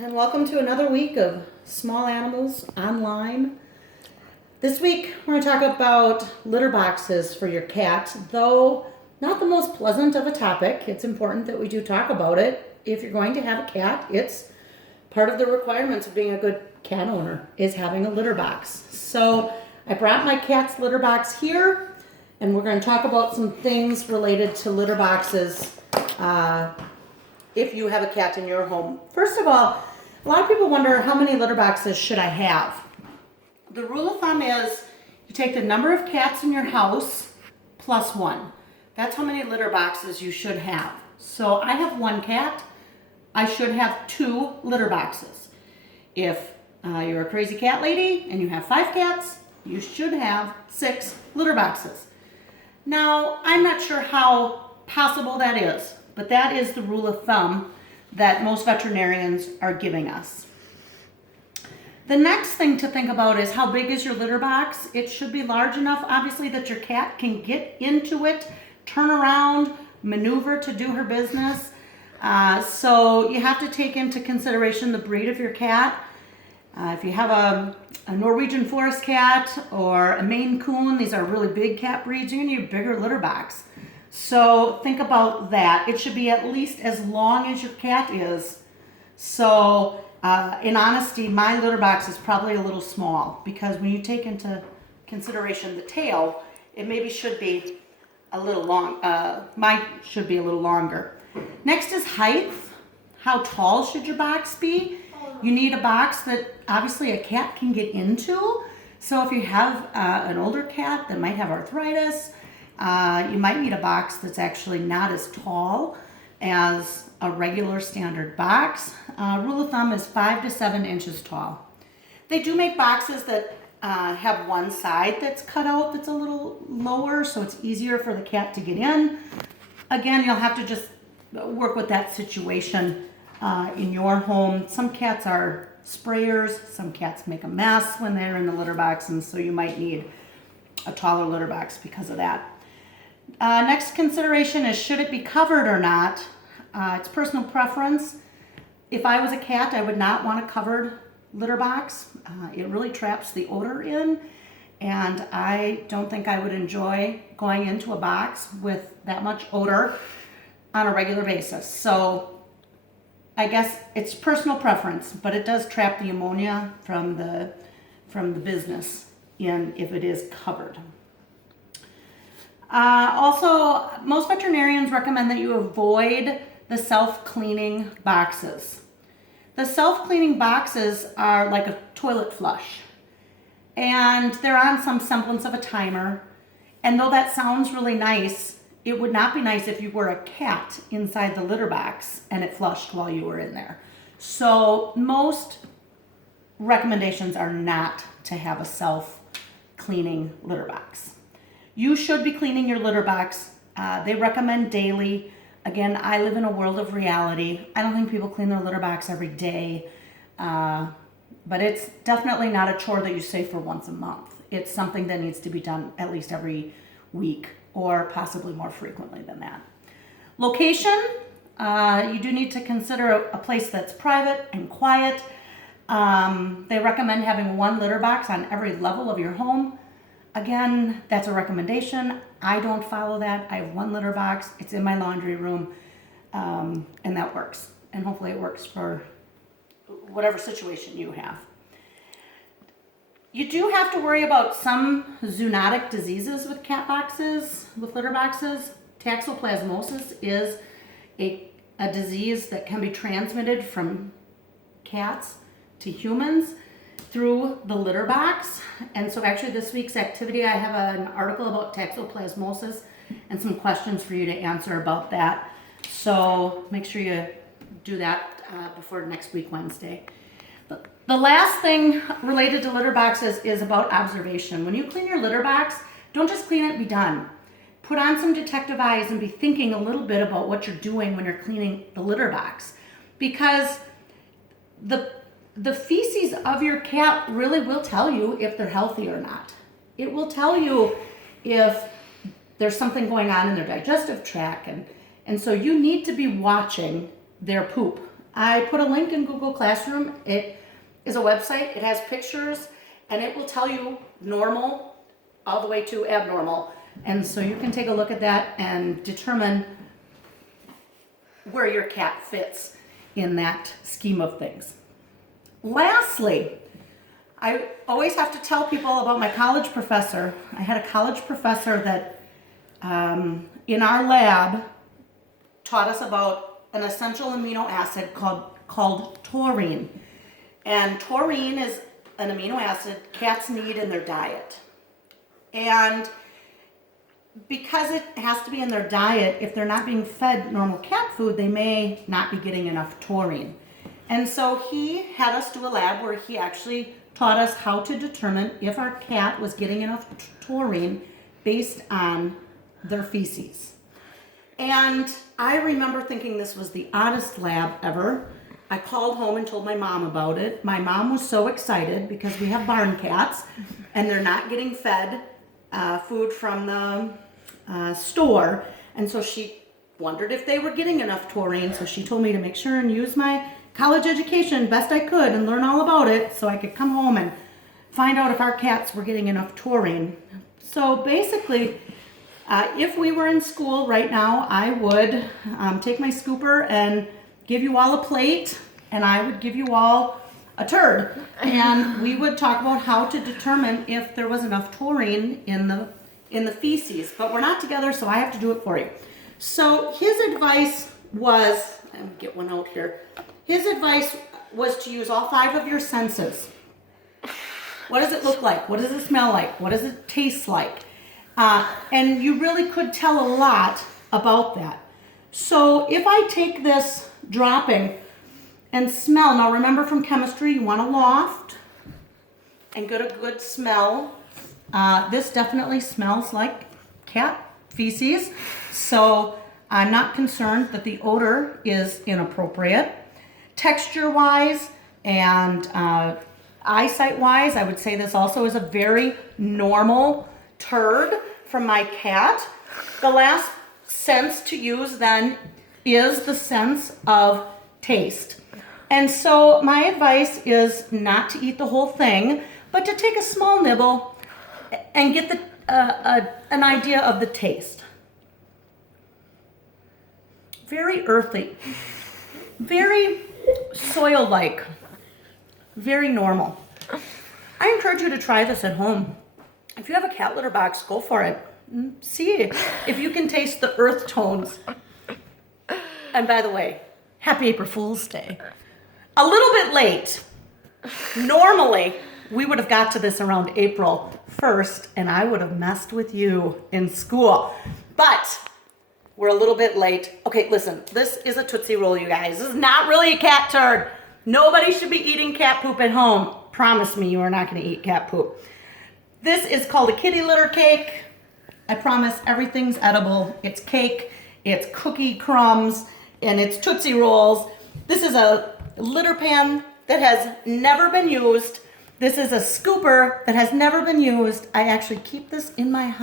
and welcome to another week of Small Animals Online. This week we're going to talk about litter boxes for your cat, though not the most pleasant of a topic. It's important that we do talk about it. If you're going to have a cat, it's part of the requirements of being a good cat owner is having a litter box. So I brought my cat's litter box here, and we're going to talk about some things related to litter boxes if you have a cat in your home. First of all, a lot of people wonder, how many litter boxes should I have? The rule of thumb is you take the number of cats in your house plus one. That's how many litter boxes you should have. So I have one cat. I should have 2 litter boxes. If you're a crazy cat lady and you have 5 cats, you should have 6 litter boxes. Now, I'm not sure how possible that is, but that is the rule of thumb that most veterinarians are giving us. The next thing to think about is, how big is your litter box? It should be large enough, obviously, that your cat can get into it, turn around, maneuver to do her business. So you have to take into consideration the breed of your cat. If you have a Norwegian forest cat or a Maine Coon, these are really big cat breeds, you're gonna need a bigger litter box. So think about that. It should be at least as long as your cat is. So in honesty, my litter box is probably a little small, because when you take into consideration the tail, it maybe should be a little long. Mine should be a little longer. Next is height. How tall should your box be? You need a box that obviously a cat can get into. So if you have an older cat that might have arthritis, you might need a box that's actually not as tall as a regular standard box. Rule of thumb is 5 to 7 inches tall. They do make boxes that have one side that's cut out that's a little lower, so it's easier for the cat to get in. Again, you'll have to just work with that situation in your home. Some cats are sprayers, some cats make a mess when they're in the litter box, and so you might need a taller litter box because of that. Next consideration is, should it be covered or not? It's personal preference. If I was a cat, I would not want a covered litter box. It really traps the odor in, and I don't think I would enjoy going into a box with that much odor on a regular basis. So I guess it's personal preference, but it does trap the ammonia from the business in if it is covered. Also, most veterinarians recommend that you avoid the self-cleaning boxes. The self-cleaning boxes are like a toilet flush, and they're on some semblance of a timer. And though that sounds really nice, it would not be nice if you were a cat inside the litter box and it flushed while you were in there. So most recommendations are not to have a self-cleaning litter box. You should be cleaning your litter box. They recommend daily. Again, I live in a world of reality. I don't think people clean their litter box every day, but it's definitely not a chore that you say for once a month. It's something that needs to be done at least every week, or possibly more frequently than that. Location, you do need to consider a place that's private and quiet. They recommend having one litter box on every level of your home. Again, that's a recommendation. I don't follow that. I have one litter box. It's in my laundry room, and that works. And hopefully it works for whatever situation you have. You do have to worry about some zoonotic diseases with cat boxes, with litter boxes. Toxoplasmosis is a disease that can be transmitted from cats to humans through the litter box. And so actually this week's activity, I have an article about toxoplasmosis and some questions for you to answer about that. So make sure you do that before next week, Wednesday. The last thing related to litter boxes is about observation. When you clean your litter box, don't just clean it and be done. Put on some detective eyes and be thinking a little bit about what you're doing when you're cleaning the litter box. Because the feces of your cat really will tell you if they're healthy or not. It will tell you if there's something going on in their digestive tract. And so you need to be watching their poop. I put a link in Google Classroom. It is a website. It has pictures, and it will tell you normal all the way to abnormal. And so you can take a look at that and determine where your cat fits in that scheme of things. Lastly, I always have to tell people about my college professor. I had a college professor that in our lab taught us about an essential amino acid called taurine. And taurine is an amino acid cats need in their diet. And because it has to be in their diet, if they're not being fed normal cat food, they may not be getting enough taurine. And so he had us do a lab where he actually taught us how to determine if our cat was getting enough taurine based on their feces. And I remember thinking this was the oddest lab ever. I called home and told my mom about it. My mom was so excited because we have barn cats and they're not getting fed food from the store. And so she wondered if they were getting enough taurine. So she told me to make sure and use my college education best I could and learn all about it so I could come home and find out if our cats were getting enough taurine. So basically, if we were in school right now, I would take my scooper and give you all a plate, and I would give you all a turd. And we would talk about how to determine if there was enough taurine in the feces. But we're not together, so I have to do it for you. So his advice was, let me get one out here. His advice was to use all 5 of your senses. What does it look like? What does it smell like? What does it taste like? And you really could tell a lot about that. So if I take this dropping and smell, now remember from chemistry, you want a loft and get a good smell. This definitely smells like cat feces, so I'm not concerned that the odor is inappropriate. Texture-wise and eyesight-wise, I would say this also is a very normal turd from my cat. The last sense to use then is the sense of taste. And so my advice is not to eat the whole thing, but to take a small nibble and get an idea of the taste. Very earthy, very soil-like, very normal. I encourage you to try this at home. If you have a cat litter box, go for it. See if you can taste the earth tones. And by the way, happy April Fool's Day. A little bit late. Normally, we would have got to this around April 1st, and I would have messed with you in school. But we're a little bit late. Okay, listen, this is a Tootsie Roll, you guys. This is not really a cat turd. Nobody should be eating cat poop at home. Promise me you are not going to eat cat poop. This is called a kitty litter cake. I promise everything's edible. It's cake, it's cookie crumbs, and it's Tootsie Rolls. This is a litter pan that has never been used. This is a scooper that has never been used. I actually keep this in my house.